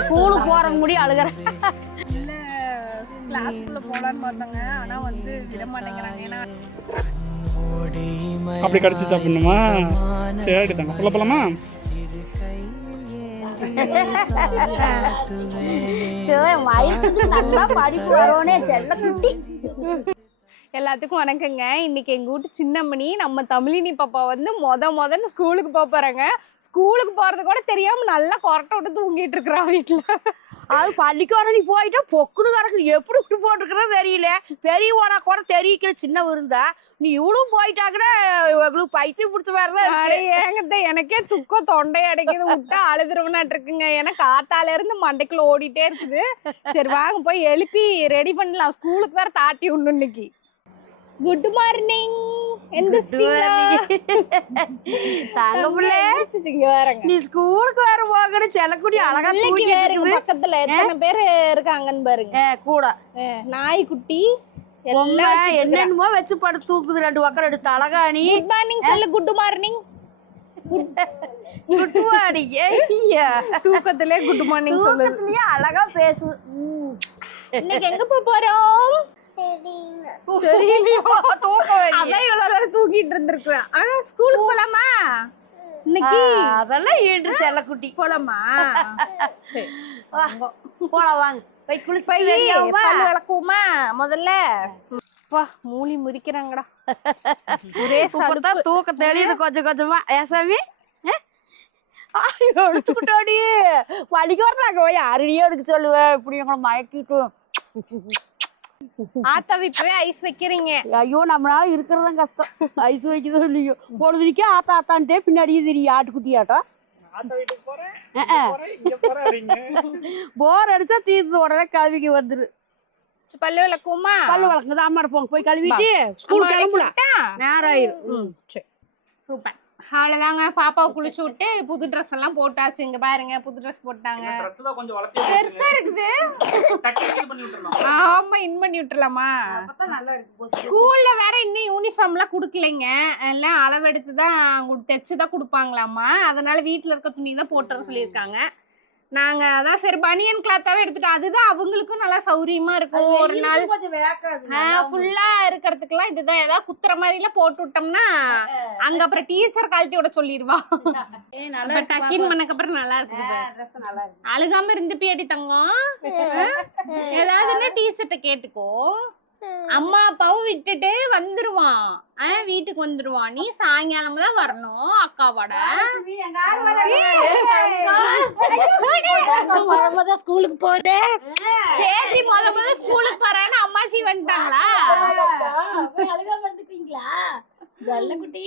ஸ்கூலுக்கு போற முடி அழுகிறேன். இல்ல கிளாஸ்க்குள்ள போலான்னு பார்த்தாங்க, ஆனா வந்து விட மாட்டேங்கிறாங்க. ஏன்னா அப்படி கடிச்சு சாப்பிடணுமா? சரி தாங்க சொல்ல போலாமா? நல்லா படிப்பு வரோனே செல்ல குட்டி. எல்லாத்துக்கும் வணக்கங்க. இன்னைக்கு எங்க வீட்டு சின்னம்மணி நம்ம தமிழினி பாப்பா வந்து முதன்னு ஸ்கூலுக்கு போறாங்க. ஸ்கூலுக்கு போறது கூட தெரியாம நல்லா கொரட்டை விட்டு தூங்கிட்டு இருக்கிறா வீட்டுல. அது பள்ளிக்கூடம் நீ போயிட்டா பொக்குன்னு கிடக்கு. எப்படி விட்டு போட்டுருக்குறோம் தெரியல. பெரியவனா கூட தெரிவிக்கிற சின்ன விருந்தா நீ இவ்வளவு போயிட்டாங்கன்னா எங்களுக்கு பைத்தியம் பிடிச்ச வேறதான். ஏங்கத்த எனக்கே துக்கம் தொண்டை அடைக்குது, விட்டா அழுதுருவனாட்டு இருக்குங்க. ஏன்னா காத்தால இருந்து மண்டைக்குள்ள ஓடிட்டே இருக்குது. சரி வாங்க போய் எழுப்பி ரெடி பண்ணலாம். ஸ்கூலுக்கு வேற தாட்டி விடணும் இன்னைக்கு. Good morning. நீ ஸ்கூலுக்கு வேற போகணும். செல்லக்குடி அழகா பக்கத்துல எத்தனை பேரு இருக்காங்கன்னு பாருங்க. கூட நாய்க்குட்டி எல்லாம் என்னென்னமோ வச்சு படுத்து தூக்குது. 2 பக்கம் எடுத்து அழகாணி. குட் மார்னிங் சொல்லு. Good morning. Good morning. தூக்கத்திலே குட் மார்னிங் சொல்லுதுலயே அழகா பேசுது. இன்னைக்கு எங்க போறோம் தூக்கிட்டு இருந்திருக்கேன். ஆனா ஸ்கூலுக்கு போலாமா இன்னைக்கு? அதெல்லாம் ஏன்று செல்லக்குட்டி போலாமா? போலாம் வாங்க. போய் குளிச்சு பல்லு விளக்குவோமா முதல்ல? மூலி முறிக்கிறாங்கடா. ஒரே தூக்க தெளியுது கொஞ்சம் கொஞ்சமா. ஏசாமி எடுத்துக்கிட்டாடி வலிக்கிறதுல அங்க போய் யாரையோ எடுக்க சொல்லுவேன். இப்படி எங்களை மயக்கிட்டு ஆத்தாவி இப்பவே ஐஸ் வைக்கிறீங்க. ஐயோ நம்மளால இருக்கிறதும் கஷ்டம். ஐஸ் வைக்கிறதும் இல்லையோ பொழுதுனிக்கே ஆத்தா ஆத்தான்ட்டே பின்னாடியே தெரியும். ஆட்டுக்குட்டி ஆட்டம் போர் அடிச்சா தீர்ந்து உடனே கழுவிக்கு வந்துரு. பல்லு விளக்குமா? பல்லு விளக்குதான் அம்மா இருப்போம். போய் கழுவிட்டு ஸ்கூல் கிளம்பலாம். நேரம் ஆயிரும். சரி சூப்பர். அவ்வளவுதாங்க. பாப்பாவை குளிச்சு விட்டு புது ட்ரெஸ் எல்லாம் போட்டாச்சு. இங்க பாருங்க புது ட்ரெஸ் போட்டாங்க. பெருசா இருக்குது. ஆமா இன் பண்ணி விட்டுலாமா? ஸ்கூல்ல வேற இன்னும் யூனிஃபார்ம் எல்லாம் குடுக்கலைங்க. எல்லாம் அளவெடுத்துதான் தைச்சுதான் குடுப்பாங்களாமா. அதனால வீட்டுல இருக்க துணி தான் போட்டுற சொல்லியிருக்காங்க. நாங்க அதான் சரி பனியன் கிளாத்தாவே எடுத்துட்டோம். அதுதான் அவங்களுக்கும் நல்லா சௌரியமா இருக்கும். ஒரு நாள் ஃபுல்லா இருக்கிறதுக்குலாம் இதுதான். ஏதாவது குத்துற மாதிரி எல்லாம் போட்டு விட்டோம்னா அங்க அப்புறம் டீச்சர் கழட்டி விட சொல்லிடுவா. டக்கின் பண்ணக்கு அப்புறம் நல்லா இருக்குது. அழுகாம இருந்து பேடி தங்கம். ஏதாவதுன்னா டீச்சர்ட்ட கேட்டுக்கோ. அம்மா அப்பாவும் விட்டுட்டு வந்துருவான். வீட்டுக்கு வந்துருவான். நீ சாயங்காலம் தான் வரணும் அக்காவோட. ஸ்கூலுக்கு போறேன். பேத்தி முத ஸ்கூலுக்கு போறேன்னு அம்மாச்சி வந்துட்டாங்களா? அழுகாம இருந்துக்குவீங்களா? குட்டி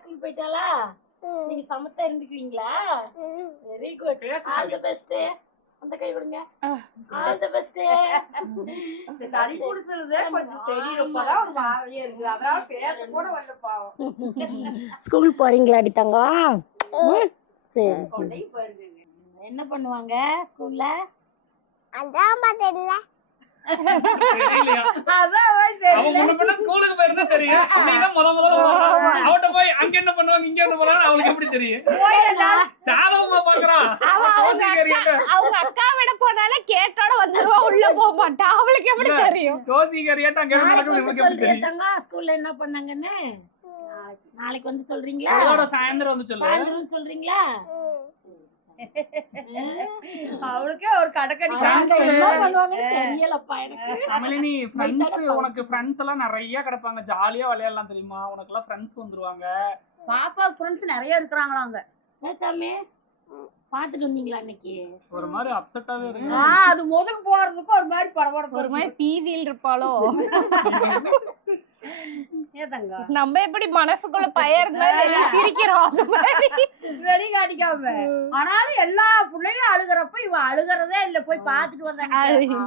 ஸ்கூல் போயிட்டாளா? நீங்க சமத்தா இருந்துக்குவீங்களா? Very good. All the best. அந்த கை கொடுங்க. All the best. சளி புடிச்சது கொஞ்சம் சரி ரொம்பதான் ஒரு மாதிரியா இருக்கு. அதனால பேச கூட வரல பாவம். ஸ்கூல் போறீங்களா அடி தங்கம்? சரி சரி. என்ன பண்ணுவாங்க ஸ்கூல்ல? அதான் தெரியல. அவங்க அக்கா விட போனால கேட்டோட வந்துருவா. உள்ள போக மாட்டா. அவளுக்கு எப்படி தெரியும்? ஸ்கூல்ல என்ன பண்ணாங்கன்னு நாளைக்கு வந்து சொல்றீங்களா? சாயந்தரம் வந்து சொல்றீங்களா? அவளுக்கே ஒரு கடக்கடி தெரியலப்பா எனக்கு. உனக்கு ஃப்ரெண்ட்ஸ் எல்லாம் நிறைய கிடப்பாங்க. ஜாலியா விளையாடலாம் தெரியுமா? உனக்கு எல்லாம் ஃப்ரெண்ட்ஸ் வந்துருவாங்க. பாப்பாவுக்கு ஃப்ரெண்ட்ஸ் நிறைய இருக்கிறாங்களா அங்க? சாமி பாத்துட்டு வந்தீங்களா அன்னைக்கு? ஒரு மாதிரி அப்செட்டாவே இருக்கு. அது முதல் போறதுக்கு ஒரு மாதிரி படபடப்பு, ஒரு மாதிரி பீதியில் இருப்பாளோ? நம்ம எப்படி மனசுக்குள்ள பயம் சிரிக்கிறோம் வெளி காட்டிக்காம. ஆனாலும் எல்லா பிள்ளையும் அழுகிறப்ப இவ அழுகிறதே இல்ல. போய் பாத்துட்டு வந்தாங்க.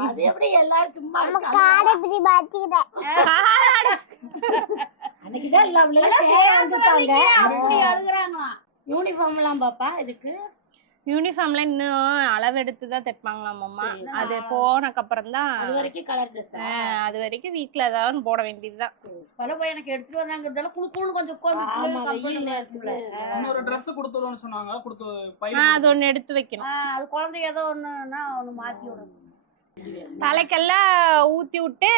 அது எப்படி எல்லாரும் சும்மா அன்னைக்குதான் எல்லா பிள்ளைங்களும் அப்படி அழுகுறாங்களாம். யூனிஃபார்ம் எல்லாம் பாப்பா இதுக்கு யூனிஃபார்ம்ல இன்னும் அளவு எடுத்து தான் தைப்பாங்களாமாம்மா. அது போனக்கு அப்புறம் தான் அது வரைக்கும் கலர் ட்ரெஸ். அது வரைக்கும் வீட்ல ஏதாவது போட வேண்டியதுதான். பல எனக்கு எடுத்துட்டு வந்தாங்கிறதெல்லாம் குளுக்குன்னு கொஞ்சம் ஆமா, உட்காந்து வெயில் நேரத்துல. இன்னொரு Dress கொடுத்துருவோம்னு சொன்னாங்க. கொடுத்து அது ஒண்ணு எடுத்து வைக்கணும். அது குழந்தை ஏதோ ஒண்ணுன்னா ஒண்ணு மாத்தி விடணும். தலைக்கெல்லாம் ஊத்தி விட்டு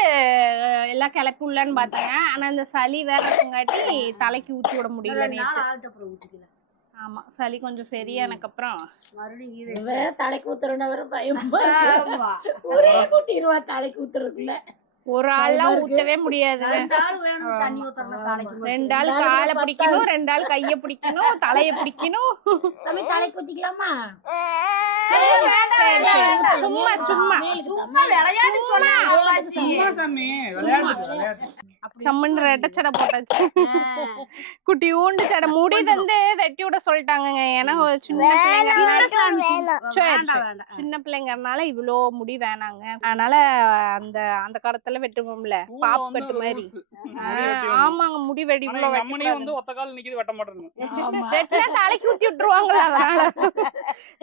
எல்லாம் கிளப்பி உள்ளன்னு பாத்தாங்க. ஆனா இந்த சளி வேற இருக்குங்காட்டி தலைக்கு ஊத்தி விட முடியல நேத்து. அப்புறம் ஊத்திக்கலாம். ஆமா, சளி கொஞ்சம் சரியானக்கு அப்புறம் மறுபடியும் வேற தலைக்கு ஊத்துறோம்னா வேற பயமா இருக்கு. ஒரே கூட்டிடுவா தலைக்கு ஊத்துறதுக்குள்ள. ஒரு ஆள்லாம் ஊத்தவே முடியாது. 2 ஆள் வேணும் தண்ணி ஊத்தறதுக்கு தலைக்கு. 2 ஆள் காலை பிடிக்கணும், 2 ஆள் கைய பிடிக்கணும், தலைய பிடிக்கணும். நம்ம தலைக்கு ஊத்திக்கலாமா? சும்மா சும்மா சும்மா விளையாட்டு சொன்னா சும்மா சாமி விளையாட்டு. சம்மன் ரெட்டச்சடை போட்டாச்சு. குட்டி ஊண்டு சடை முடி வந்து வெட்டி விட சொல்லிட்டாங்க. ஏன்னா சின்ன பிள்ளைங்க சின்ன பிள்ளைங்கறனால இவ்வளோ முடி வேணாங்க. அதனால அந்த அந்த காலத்துல வெட்டுவோம்ல பாப் கட்டு மாதிரி. ஆமாங்க, முடி வெடி இவ்வளவு அம்மனே வந்து ஒத்த கால் நிக்குது வெட்ட மாட்டேன்னு. வெட்டினா தலைக்கு ஊத்தி விட்டுருவாங்களா? அதனால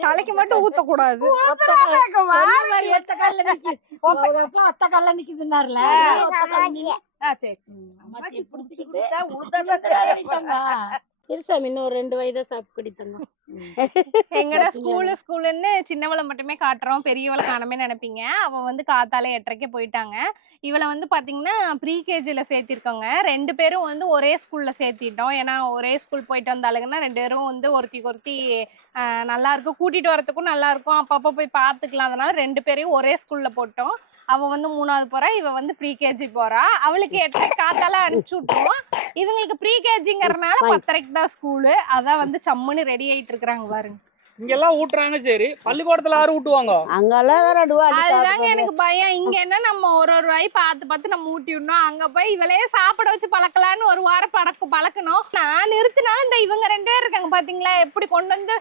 தலைக்கு மட்டும் ஊத்த கூடாது. ஒத்த கால்ல நிக்குது. ஒத்த கால்ல நிக்குதுன்னார்ல. சரி பிடிச்சிக்கிட்டு பெருசாமி இன்னும் 2 வயதா சாப்பிட்டு குடித்தோம். எங்கடா ஸ்கூலுன்னு சின்னவளை மட்டுமே காட்டுறோம், பெரியவளை காணமே நினைப்பீங்க. அவ வந்து காத்தால 8:30 போயிட்டாங்க. இவளை வந்து பாத்தீங்கன்னா ப்ரீகேஜில சேர்த்திருக்கோங்க. 2 பேரும் வந்து ஒரே ஸ்கூல்ல சேர்த்திட்டோம். ஏன்னா ஒரே ஸ்கூல் போயிட்டு வந்தாளுங்கன்னா 2 பேரும் வந்து ஒருத்தி நல்லா இருக்கும், கூட்டிட்டு வரதுக்கும் நல்லா இருக்கும், அப்பப்போ போய் பாத்துக்கலாம். அதனால 2 பேரையும் ஒரே ஸ்கூல்ல போட்டோம். அவ வந்து 3வது போறா, இவ வந்து ப்ரீகேஜி போறா. அவளுக்கு 8:30 காத்தால அனுப்பிச்சு விட்டுருவோம். இவங்களுக்கு ப்ரீகேஜிங்கிறதுனால 10:30 தான் ஸ்கூலு. அதான் வந்து சம்முன்னு ரெடி ஆயிட்டு இருக்காங்க பாருங்க. இங்கெல்லாம் ஊட்டுறாங்க. சரி, பள்ளிக்கூடத்துல யாரும் ஊட்டுவாங்க? அதுதாங்க எனக்கு பயம். இங்க என்ன நம்ம ஒரு வாய் பார்த்து நம்ம ஊட்டி விடணும். அங்க போய் இவளையே சாப்பிட வச்சு பழக்கலான்னு ஒரு வாரம் பழக்கணும். நான் நிறுத்தினாலும் இந்த இவங்க 2 பேர் இருக்காங்க பாத்தீங்களா, எப்படி கொண்டு வந்து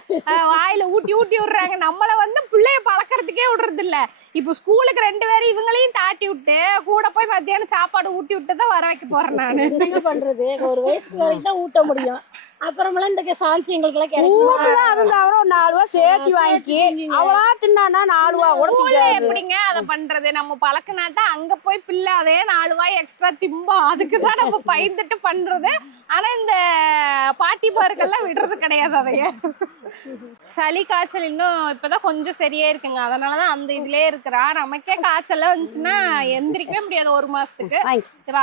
வாயில ஊட்டி விடுறாங்க. நம்மள வந்து பிள்ளைய பழக்கிறதுக்கே விடுறது இல்ல. இப்போ ஸ்கூலுக்கு 2 பேரும் இவங்களையும் தாட்டி விட்டு கூட போய் மத்தியானம் சாப்பாடு ஊட்டி விட்டு தான் வர வைக்க போறேன் நானு. என்ன பண்றது, ஒரு வயசுக்கு வரைக்கும் தான் ஊட்ட முடியும். அப்புறமெல்லாம் இந்த சான்ஸ் எங்களுக்கு எல்லாம் கிடைக்கும். அவங்க அவரும் 4 ரூபா சேர்த்து வாங்கி அவளா தின்னானா 4 ரூபா கூட எப்படிங்க அதை பண்றது? நம்ம பழக்கினாட்டா அங்க போய் பிள்ளை அதே 4 ரூபாய் எக்ஸ்ட்ரா திம்போம். அதுக்குதான் நம்ம பயந்துட்டு பண்றது. ஆனா இந்த பாட்டி பாருக்கெல்லாம் விடுறது கிடையாது. அதைய சளி காய்ச்சல் இன்னும் இப்பதான் கொஞ்சம் சரியா இருக்குங்க. அதனாலதான் அந்த இதுலயே இருக்கிறா. நமக்கே காய்ச்சல் வந்துச்சுன்னா எந்திரிக்கவே முடியாது 1 மாசத்துக்கு.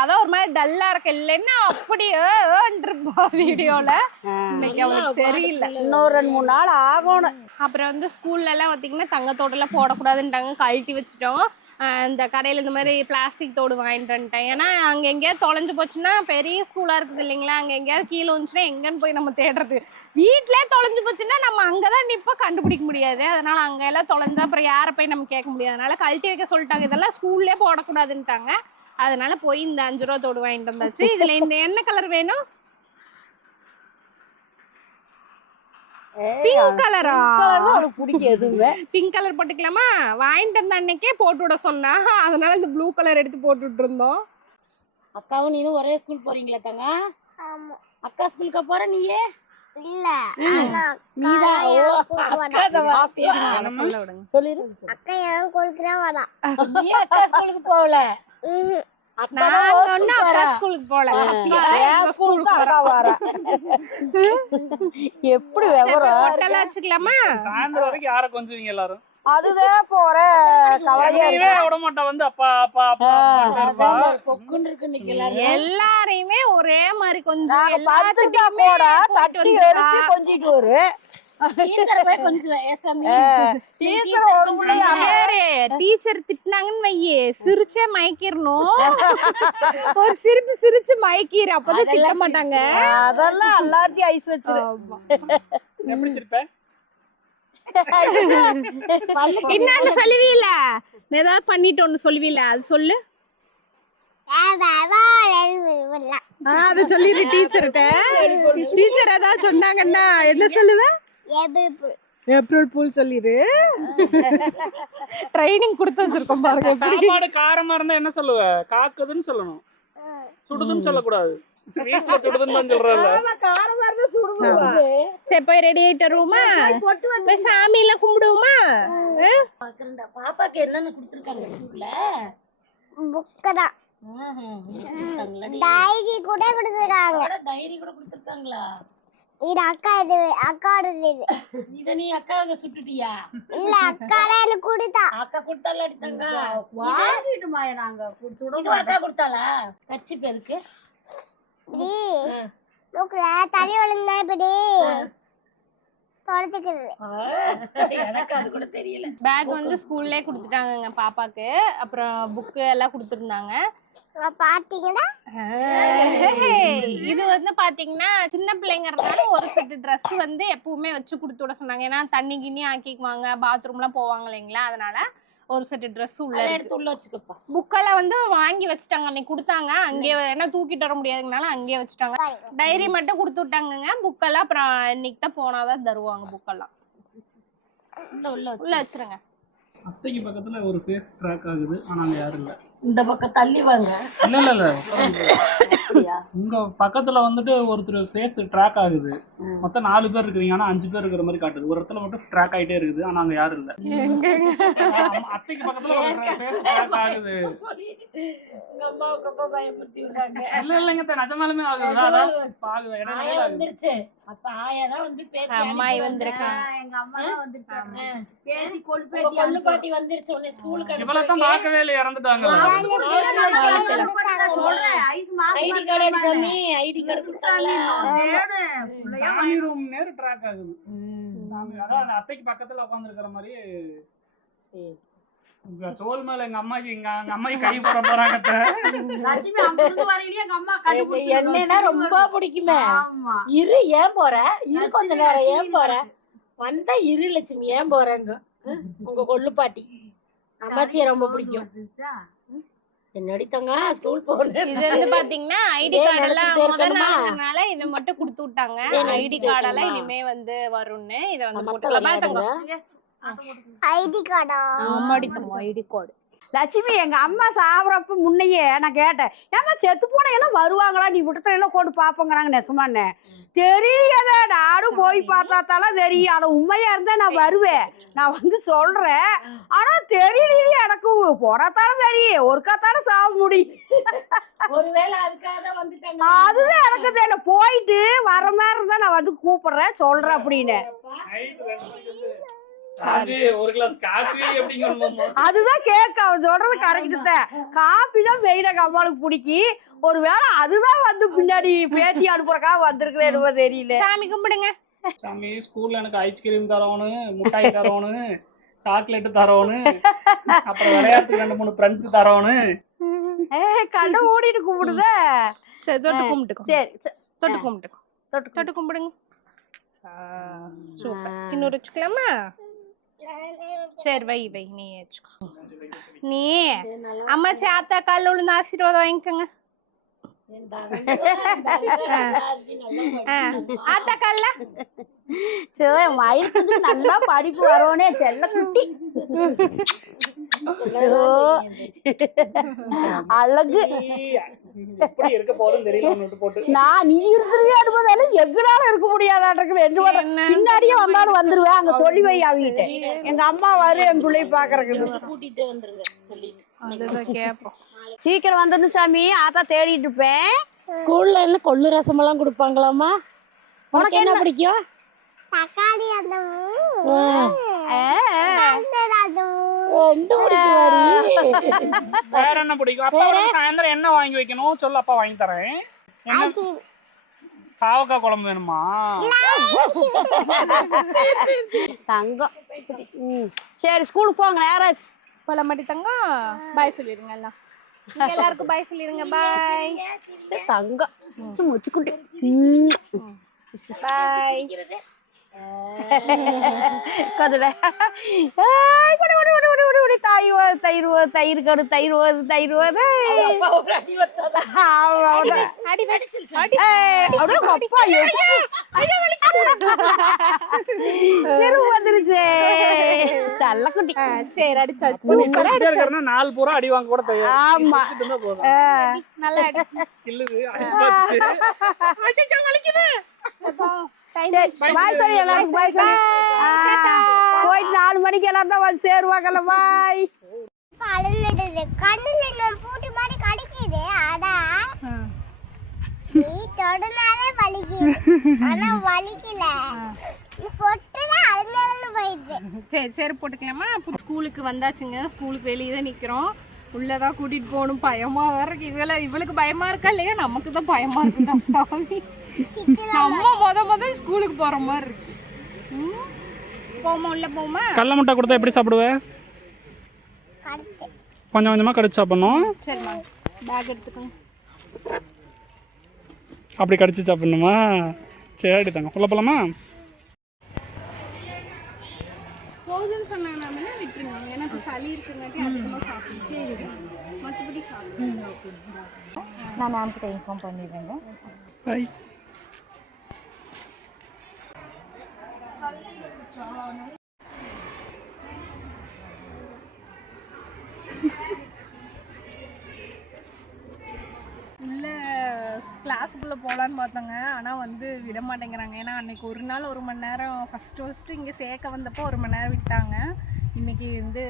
அதான் ஒரு மாதிரி டல்லா இருக்கு. இல்லைன்னா அப்படியே வீடியோல இன்னைக்கு அவளுக்கு சரியில்லை. இன்னொரு 2-3 நாள் ஆகணும். அப்புறம் வந்து ஸ்கூல்ல எல்லாம் பாத்தீங்கன்னா தங்கத்தோடு எல்லாம் போடக்கூடாதுன்ட்டாங்க, கழட்டி வச்சுட்டோம். இந்த கடையில இந்த மாதிரி பிளாஸ்டிக் தோடு வாங்கிட்டு வந்துட்டேன். ஏன்னா அங்க எங்கேயாவது தொலைஞ்சு போச்சுன்னா, பெரிய ஸ்கூலா இருக்குது இல்லைங்களா, அங்க எங்கேயாவது கீழே வந்துச்சுன்னா எங்கன்னு போய் நம்ம தேடுறது? வீட்லயே தொலைஞ்சு போச்சுன்னா நம்ம அங்கதான் நிப்ப கண்டுபிடிக்க முடியாது. அதனால அங்க எல்லாம் தொலைஞ்சா அப்புறம் யாரை போய் நம்ம கேட்க முடியாது. அதனால கழட்டி வைக்க சொல்லிட்டாங்க. இதெல்லாம் ஸ்கூல்லே போடக்கூடாதுன்ட்டாங்க. அதனால போய் இந்த 5 ரூபா தோடு வாங்கிட்டு வந்தாச்சு. இதுல இந்த என்ன கலர் வேணும்? பிங்க் கலரா? பிடிக்கும் எதுவுமே. பிங்க் கலர் போட்டுக்கலாமா? வாங்கிட்டு வந்த அன்னைக்கே போட்டு விட சொன்னா, அதனால இந்த ப்ளூ கலர் எடுத்து போட்டுட்டு இருந்தோம். அக்காவும் நீனும் ஒரே ஸ்கூல் போறீங்களா தங்க? அக்கா ஸ்கூலுக்கு போற நீயே? இல்ல நீதான் சொல்ல விடுங்க. சொல்லிரு. அக்கா என் கொடுத்துட்டா வரா. நீ அக்கா ஸ்கூலுக்கு போகல. நாங்க ஒண்ணு அக்கா ஸ்கூலுக்கு போல. எப்படி விவரம் ஹோட்டல்ல வச்சுக்கலாமா? சாயந்தரம் வரைக்கும் யாரை கொஞ்சுவீங்க எல்லாரும்? அதுதான் போறேன். கவலையே விட மாட்டா வந்து அப்பா அப்பா அப்பா பொக்குன்னு இருக்கு இன்னைக்கு எல்லாரும். எல்லாரையுமே ஒரே மாதிரி கொஞ்சம் கொஞ்சிட்டு ஒரு டீச்சர் போய் கொஞ்சம் ஏசாமி. டீச்சர் திட்டினாங்கன்னு வையே, சிரிச்சே மயக்கிரணும். ஒரு சிரிச்சு மயக்கிற, அப்பதான் திட்ட மாட்டாங்க. அதெல்லாம் எல்லாத்தையும் ஐஸ் வச்சிரு. எப்படி சிரிப்பேன்? என்ன சொல்லுவீல? ஏதாவது பண்ணிட்டு ஒண்ணு சொல்லுவீல, அது சொல்லு. அது சொல்லிடு டீச்சர்கிட்ட. டீச்சர் ஏதாவது சொன்னாங்கன்னா என்ன சொல்லுவேன்? ஏப்ரல் பூல் சொல்லிடு. ட்ரைனிங் கொடுத்து வச்சிருக்கோம் பாருங்க. சாப்பாடு காரமா இருந்தா என்ன சொல்லுவ? காக்குதுன்னு சொல்லணும், சுடுதுன்னு சொல்லக்கூடாது. வீட்டுல சுடுதுன்னு தான் சொல்றேன்ல. ஆமா, காரமா இருந்தா சுடுதுவா. சரி போய் ரெடி ஆயிட்டு வருவோமா? பொட்டு வச்சு போய் சாமி எல்லாம் கும்பிடுவோமா? பாக்குறேன்டா. பாப்பாக்கு என்னென்ன கொடுத்துருக்காங்க ஸ்கூல்ல? புக்கு தான். டைரி கூட கொடுத்துருக்காங்க. டைரி கூட கொடுத்துருக்காங்களா? இது அக்காவோடது இது. இத நீ அக்காவை சுட்டுட்டியா? இல்ல, அக்கா தான் எனக்கு கொடுத்தா. அக்கா கொடுத்தால அடித்தாங்க. வாங்கிட்டுமா நாங்க இது அக்கா கொடுத்தாளா? கட்சி பேருக்கு இப்படி மூக்குல தண்ணி விழுந்தா இப்படி தொடச்சுக்கிறது. எனக்கு அது கூட தெரியல. பேக் வந்து ஸ்கூல்லே கொடுத்துட்டாங்கங்க பாப்பாக்கு. அப்புறம் புக்கு எல்லாம் கொடுத்துருந்தாங்க. பாத்தீங்கன்னா இது வந்து பாத்தீங்கன்னா சின்ன பிள்ளைங்கிறதுனால ஒரு செட்டு ட்ரெஸ் வந்து எப்பவுமே வச்சு கொடுத்து விட சொன்னாங்க. ஏன்னா தண்ணி கிண்ணி ஆக்கிக்குவாங்க, பாத்ரூம்லாம் போவாங்க இல்லைங்களா, அதனால ஒரு செட்டு ட்ரெஸ் உள்ள எடுத்து உள்ள வச்சுக்கப்பா. புக்கெல்லாம் வந்து வாங்கி வச்சுட்டாங்க, அன்னைக்கு கொடுத்தாங்க. அங்கேயே ஏன்னா தூக்கிட்டு வர முடியாதுனால அங்கேயே வச்சுட்டாங்க. டைரி மட்டும் கொடுத்து விட்டாங்கங்க. புக்கெல்லாம் அப்புறம் இன்னைக்கு தான் போனாதான் தருவாங்க. புக்கெல்லாம் உள்ள வச்சிருங்க. அத்தைக்கு பக்கத்துல ஒரு ஃபேஸ் ட்ராக் ஆகுது, ஆனா அங்க யாரும் இல்ல. இந்த பக்கம் தள்ளி வாங்க. இல்ல உங்க பக்கத்துல வந்துட்டு ஒருத்தர் ஃபேஸ் ட்ராக் ஆகுது. மொத்தம் 4 பேர் இருக்கீங்க, ஆனா 5 பேர் இருக்கிற மாதிரி காட்டுது. ஒரு இடத்துல மட்டும் ட்ராக் ஆயிட்டே இருக்குது, ஆனா அங்க யாரும் இல்ல. அத்தைக்கு பக்கத்துல ஒரு ஃபேஸ் ட்ராக் ஆகுது. எங்க அம்மாவுக்கு அப்பா பயப்படுத்தி விடுறாங்க. இல்லைங்க, நிஜமாலுமே ஆகுது. அதான் ஆகுது, ஆயா வந்துருச்சு. அப்ப ஆயா தான் வந்து பேத்தி அம்மாயி வந்திருக்காங்க. எங்க அம்மா தான் வந்துட்டாங்க. பேத்தி கொள்ளு பாட்டி வந்துருச்சு. உன்னை ஸ்கூலுக்கு இவ்வளவுதான் பார்க்கவே இல்லை, இறந்துட்டாங்க. ஐடி கார்டு அடிச்சாமி. ஐடி கார்டு கொடுத்தாங்களா? சாமி ரூம் நேரு ட்ராக் ஆகுது. சாமி அதான் அந்த அத்தைக்கு பக்கத்துல உட்கார்ந்து இருக்கிற மாதிரி. சரி தோல் மேல எங்க அம்மாக்கு கை போட போறாங்க. என்னன்னா ரொம்ப பிடிக்குமே. இரு ஏன் போற? இரு கொஞ்ச நேரம் ஏன் போற? வந்தா இரு லட்சுமி ஏன் போறங்க? உங்க கொள்ளு பாட்டி அம்மாச்சியை ரொம்ப பிடிக்கும். என்னடி தங்க ஸ்கூல் போனேன். இது வந்து பாத்தீங்கன்னா ஐடி கார்டு எல்லாம் முதல் நாள்ங்கறனால இத மட்டும் கொடுத்து விட்டாங்க. ஐடி கார்டு எல்லாம் இனிமே வந்து வரும்னு இத வந்து போட்டுக்கலாமா தங்க? ஐடி கார்டா? ஆமாடி தங்க ஐடி கார்டு. லட்சுமி, எங்க அம்மா சாவறப்ப முன்னையே நான் கேட்டேன், ஏமா செத்து போன எல்லாம் வருவாங்களா, நீ விட்டத்துல எல்லாம் கொண்டு பாப்பங்கிறாங்க. நெசமானே தெரியல, நானும் போய் பார்த்தாத்தாலாம் தெரியும். ஆனா உண்மையா இருந்தா நான் வருவேன், நான் வந்து சொல்றேன். ஆனா தெரியல, எனக்கு போடாத்தாலும் தெரியும், ஒருக்காத்தாலும் சாவ முடியும். ஒருவேளை அதுக்காக வந்துட்டாங்க. அதுதான் எனக்கு தெரியல. போயிட்டு வர மாதிரி இருந்தா நான் வந்து கூப்பிடுறேன், சொல்றேன் அப்படின்னு. ஒரு கிளாஸ் காபி அப்படிங்கறோம். அதுதான் கேட்க அவன் சொல்றது கரெக்ட் தான். காபி தான் மெயினா அம்மாளுக்கு பிடிக்கி. ஒருவேளை அதுதான் வந்து பின்னாடி பேத்தி அனுப்புறக்காக வந்திருக்குது என்னவோ தெரியல. சாமி கும்பிடுங்க. சாமி ஸ்கூல்ல எனக்கு ஐஸ்கிரீம் தரோன்னு, முட்டாய் தரோன்னு, சாக்லேட் தரோன்னு, அப்புறம் விளையாட்டுக்கு 2-3 ஃப்ரெண்ட்ஸ் தரோன்னு. கண்ணை ஓடிட்டு கும்பிடுத. சரி தொட்டு கும்பிட்டுக்கோ. சரி தொட்டு கும்பிட்டுக்கோ. தொட்டு கும்பிடுங்க. சூப்பர். இன்னொரு வச்சுக்கலாமா? சரி வை நீ வச்சுக்கோ. நீ அம்மா சாத்தா காலில் விழுந்து ஆசீர்வாதம் வாங்கிக்கோங்க. ஆத்தா கால்ல வயிற்று நல்லா படிப்பு வரோனே செல்ல குட்டி. அழகு. நான் நீ இருக்கிறவே அனுபவம் எங்கனால இருக்க முடியாதாட்டு பின்னாடியே வந்தாலும் வந்துருவேன். அங்க சொல்லி வை அவங்கிட்ட, எங்க அம்மா வரு என் பிள்ளை பாக்குறதுக்கு. கூட்டிட்டு வந்துருங்க சொல்லிட்டு. அதுதான் கேப்போம். சீக்கிரம் வந்துடணும் சாமி, ஆத்தா தேடிட்டு இருப்பேன். ஸ்கூல்ல என்ன கொள்ளு ரசம் எல்லாம் கொடுப்பாங்களாமா? உனக்கு என்ன பிடிக்கும்? தக்காளி அந்த வேற என்ன பிடிக்கும்? அப்பா சாயந்தரம் என்ன வாங்கி வைக்கணும் சொல்லு, அப்பா வாங்கி தரேன். பாவக்காய் குழம்பு வேணுமா? தங்கம். சரி ஸ்கூலுக்கு போங்க. நேரம் போல மாட்டி தங்கம். பாய் சொல்லிருங்க எல்லாம். எல்லாருக்கும் பாய் சொல்லிருங்க. பாய் தங்கம். வச்சுக்கிட்டு பாய். கொஞ்சம் தயிர் கடு தயிர் வருது தயிர் வருது வந்துருச்சு தள்ளக்குட்டி. சரி அடிச்சாச்சு. நாலு பூரா அடி வாங்க கூட தயார். ஆமா நல்லா அடி. கில்லுது அடிச்சு பாத்துச்சு. பாய் சொல்லி எல்லாரும் பாய் சொல்லி போயிட்டு 4 மணிக்கு எல்லாரும் தான் வந்து சேருவாங்கல்ல. பாய். கண்ணுல பூட்டு மாதிரி கடிக்குது. அடா நீ தொடனாலே வலிக்குது. ஆனா வலிக்கல. நீ பொட்டுல அதனால போயிடுது. சரி சரி போட்டுக்கலாமா? ஸ்கூலுக்கு வந்தாச்சுங்க. ஸ்கூலுக்கு வெளியே தான் நிற்கிறோம். உள்ளதான் கூட்டிட்டு போகணும். பயமா வேற இருக்கு. இவளுக்கு பயமா இருக்கா இல்லையா? நமக்கு தான் பயமா இருக்குதா சாமி. நம்ம முத ஸ்கூலுக்கு போற மாதிரி இருக்கு. போமா உள்ள போமா. கடல முட்டை கொடுத்தா எப்படி சாப்பிடுவ? கொஞ்சம் கொஞ்சமா கடிச்சு சாப்பிடணும். சரிம்மா பேக் எடுத்துக்கோங்க. அப்படி கடிச்சு சாப்பிடணுமா? சரி தாங்க உள்ள போலாமா? போதுன்னு சொன்னாங்க விட்டுருங்க. எனக்கு சளி இருக்குங்காட்டி அதிகமாக சாப்பிடுங்க. சரி மற்றபடி சாப்பிடுங்க. நான் மேம்கிட்ட இன்ஃபார்ம் பண்ணிடுறேங்க. பாய். உள்ள கிளாஸுக்குள்ளே போகலான்னு பார்த்தாங்க. ஆனால் வந்து விட மாட்டேங்கிறாங்க. ஏன்னா அன்றைக்கி ஒரு நாள் 1 மணி நேரம் ஃபஸ்ட்டு இங்கே சேர்க்க வந்தப்போ 1 மணி நேரம் விட்டாங்க. இன்றைக்கி வந்து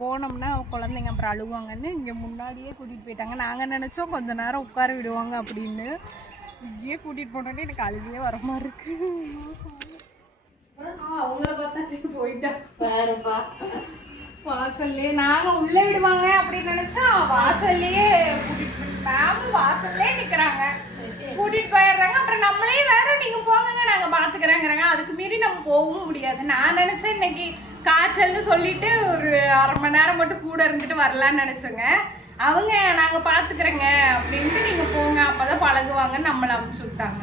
போனோம்னா குழந்தைங்க அப்புறம் அழுவாங்கன்னு இங்கே முன்னாடியே கூட்டிகிட்டு போயிட்டாங்க. நாங்கள் நினச்சோம் கொஞ்ச நேரம் உட்கார விடுவாங்க அப்படின்னு. இங்கேயே கூட்டிகிட்டு போனோன்னே எனக்கு அழுகையே வர மாதிரி இருக்கு. அவங்கள பார்த்தா போயிட்டா பாருப்பா வாசல்லே நாங்கள் உள்ளே விடுவாங்க அப்படின்னு நினச்சா வாசல்லையே கூட்டிகிட்டு மேம் வாசல்லே நிற்கிறாங்க. கூட்டிகிட்டு போயிடுறாங்க. அப்புறம் நம்மளே வேற நீங்கள் போங்க நாங்கள் பார்த்துக்கிறேங்கிறாங்க. அதுக்கு மீறி நம்ம போகவும் முடியாது. நான் நினச்சேன் இன்னைக்கு காய்ச்சல்னு சொல்லிட்டு ஒரு 1/2 மணி நேரம் மட்டும் கூட இருந்துட்டு வரலான்னு நினச்சோங்க. அவங்க நாங்கள் பார்த்துக்கிறேங்க அப்படின்ட்டு நீங்கள் போங்க அப்போதான் பழகுவாங்கன்னு நம்மளை அனுப்பிச்சு விட்டாங்க.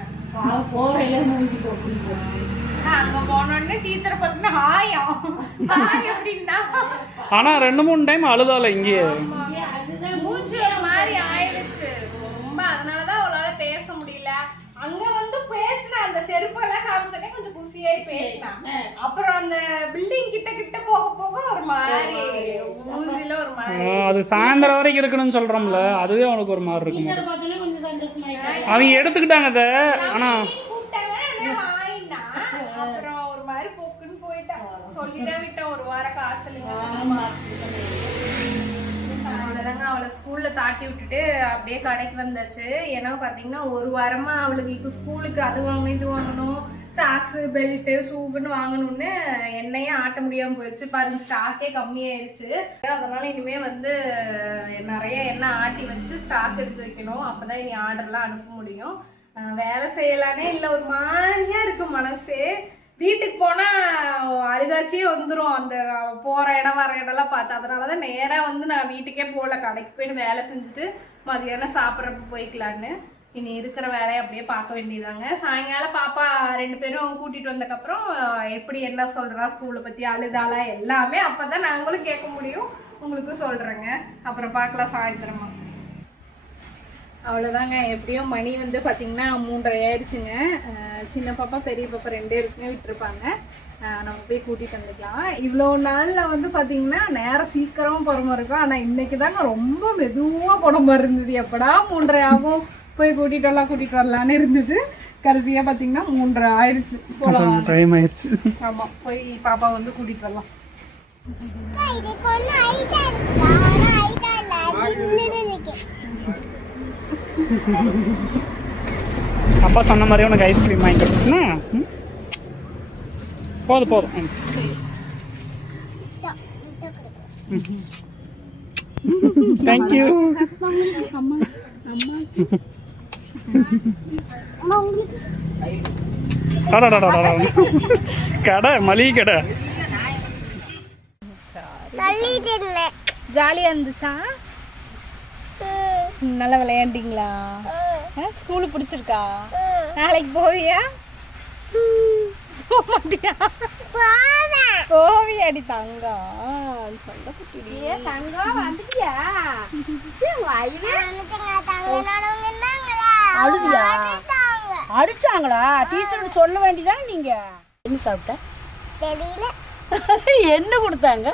போறையில மூஞ்சிக்கு ஒப்பி போச்சு. அங்கே போனோடனே டீச்சரை பார்த்தீங்கன்னா ஹாய் அப்படின்னா. ஆனா 2-3 டைம் அழுதால இங்கே. அதுதான் மூஞ்சி ஒரு மாதிரி ஆயிடுச்சு ரொம்ப. அதனாலதான் அவளால பேச முடியல. அங்க வந்து பேசினா அந்த செருப்பெல்லாம் காமிச்சோடனே கொஞ்சம் குசியாயி பேசினான். அப்புறம் அந்த பில்டிங் கிட்ட போக போக ஒரு மாதிரி மூஞ்சில ஒரு மாதிரி. அது சாயந்தரம் வரைக்கும் இருக்கணும்னு சொல்றோம்ல, அதுவே அவனுக்கு ஒரு மாதிரி இருக்கும். டீச்சர் பார்த்தோன்னே கொஞ்சம் சந்தோஷமாயிட்டாங்க. அவங்க எடுத்துக்கிட்டாங்க அதை. ஆனா கூப்பிட்டாங்க ஆயினா அப்புறம் ஒரு மாதிரி போக்குன்னு போயிட்டான். சொல்லிட விட்டேன் ஒரு வாரம் காய்ச்சலுங்க. அவ்வளோதாங்க. அவளை ஸ்கூலில் தாட்டி விட்டுட்டு அப்படியே கடைக்கு வந்தாச்சு. ஏன்னா பார்த்தீங்கன்னா ஒரு வாரமாக அவளுக்கு ஸ்கூலுக்கு அது வாங்கணும் இது வாங்கணும், சாக்ஸு பெல்ட்டு ஷூவுன்னு வாங்கணும்னு எண்ணெயே ஆட்ட முடியாமல் போயிடுச்சு. பாருங்க ஸ்டாக்கே கம்மியாயிருச்சு. அதனால் இனிமேல் வந்து நிறைய எண்ணெய் ஆட்டி வச்சு ஸ்டாக் எடுத்து வைக்கணும். அப்போ தான் இனி ஆர்டர்லாம் அனுப்ப முடியும். வேலை செய்யலானே இல்லை, ஒரு மாதிரியாக இருக்குது மனசு. வீட்டுக்கு போனால் அழுகாச்சியே வந்துடும் அந்த போகிற இடம் வர இடம்லாம் பார்த்து. அதனால தான் நேராக வந்து நான் வீட்டுக்கே போகல. கடைக்கு போயிட்டு வேலை செஞ்சுட்டு மதியானம் சாப்பிட்றப்ப போய்க்கலான்னு. இனி இருக்கிற வேலையை அப்படியே பார்க்க வேண்டியதாங்க. சாயங்காலம் பாப்பா 2 பேரும் கூட்டிகிட்டு வந்ததுக்கப்புறம் எப்படி என்ன சொல்கிறா ஸ்கூலை பற்றி அழுதாளா எல்லாமே அப்போ தான் நாங்களும் கேட்க முடியும், உங்களுக்கும் சொல்கிறேங்க. அப்புறம் பார்க்கலாம் சாயந்தரமா. அவ்வளோதாங்க. எப்படியும் மணி வந்து பார்த்திங்கன்னா 3:30 ஆயிடுச்சுங்க. சின்ன பாப்பா பெரிய பாப்பா 2 பேருக்குமே விட்டுருப்பாங்க. நம்ம போய் கூட்டிகிட்டு வந்துக்கலாம். இவ்வளோ நாளில் வந்து பார்த்திங்கன்னா நேரம் சீக்கிரமாக போகிற மாதிரி இருக்கும். ஆனால் இன்றைக்கி தாங்க ரொம்ப மெதுவாக போன மாதிரி இருந்தது. எப்படா 3:30 ஆகும் போய் கூட்டிகிட்டு வரலான்னு இருந்தது. கடைசியாக பார்த்திங்கன்னா 3:30 ஆயிடுச்சு. போகலாம் டைம் ஆயிடுச்சு. ஆமாம் போய் பாப்பா வந்து கூட்டிகிட்டு வரலாம். அப்பா சொன்ன மாதிரி உனக்கு ஐஸ்கிரீம் வாங்கி கொடுத்துனா போதும். தேங்க்யூ. கடை மளிகை கடை ஜாலியாக இருந்துச்சா? நல்லா விளையாண்டிங்களா? ஸ்கூலு பிடிச்சிருக்கா? நாளைக்கு போவியா? போக மாட்டியா? போவேன். ஓவியாடி தங்கம் சொல்ல குட்டிடி. ஏ தங்கம் வந்துட்டியா? சரி வயது வந்துட்டுங்க, தங்கனோடவங்க இருந்தாங்களா? அழுதியா? வந்துட்டாங்க. அடிச்சாங்களா? டீச்சருக்கு சொல்ல வேண்டியதானே நீங்க? என்ன சாப்பிட்ட? தெரியல. என்ன கொடுத்தாங்க?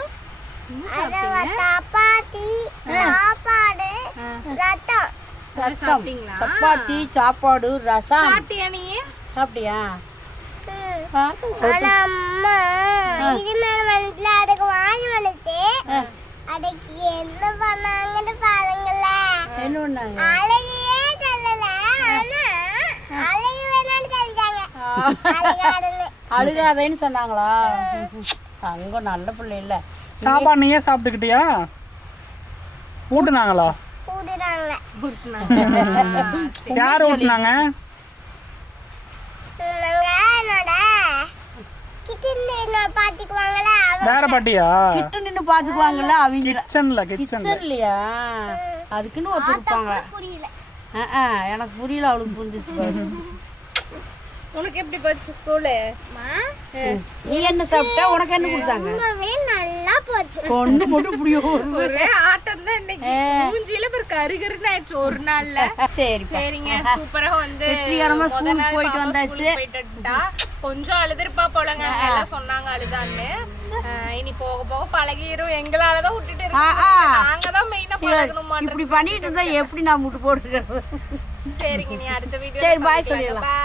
சப்பாத்தி, சாப்பாடு, ரத்தம். ரசம், சாப்பிட்டீங்களா? சப்பாத்தி, சாப்பாடு, ரசம். சாப்பிட்டியா நீ? சாப்பிட்டியா? ஆனா அம்மா இது மேல வந்துட்டு அதுக்கு வாங்கி வந்துட்டு அதுக்கு என்ன பண்ணாங்கன்னு பாருங்களேன். என்ன பண்ணாங்க? அழகையே சொல்லல, ஆனா அழகு வேணும்னு சொல்லிட்டாங்க. அழகாடுன்னு. அழுகாதேன்னு சொன்னாங்களா? தங்கம் நல்ல பிள்ளை இல்ல. சாப்பாடு நீயே சாப்பிட்டுக்கிட்டியா? ஊட்டுனாங்களா? கூடுறாங்க. யார் ஊட்டுனாங்க? நாங்க என்னோட கிச்சன்ல பாத்துக்குவாங்களா வேற பாட்டியா? கிட்ட நின்னு பாத்துக்குவாங்கல்ல அவங்க. கிச்சன்ல கிச்சன் இல்லையா? அதுக்குன்னு ஒருத்தர் இருப்பாங்க. புரியல. எனக்கு புரியல, அவளுக்கு புரிஞ்சிச்சு பாரு. உனக்கு எப்படி போச்சு ஸ்கூலு? நீ என்ன சாப்பிட்ட? உனக்கு என்ன கொடுத்தாங்க? ரொம்பவே நல்லா போச்சு. கொண்டு மட்டும் இப்படியோ ஒரு ஒரே ஆட்டம் தான் இன்னைக்கு. மூஞ்சில பேர் கருகருன்னு ஆயிடுச்சு ஒரு நாள்ல. சரி சரிங்க, சூப்பரா வந்து வெற்றிகரமா முத ஸ்கூலுக்கு நாள் போயிட்டு பாப்பா வந்தாச்சு. ஸ்கூலுக்கு போயிட்டு வந்துட்டா. கொஞ்சம் அழுதுருப்பா போலங்க, எல்லாம் சொன்னாங்க அழுதான்னு. இனி போக போக பழகிரும். எங்களாலதான் விட்டுட்டு இருக்கோம். நாங்க தான் மெயினா பழகணும். இப்படி பண்ணிட்டு இருந்தா எப்படி நான் முட்டு போட்டுக்கிறது? சரிங்க, நீ அடுத்த வீடியோ சரி, bye சொல்லிடலாம்.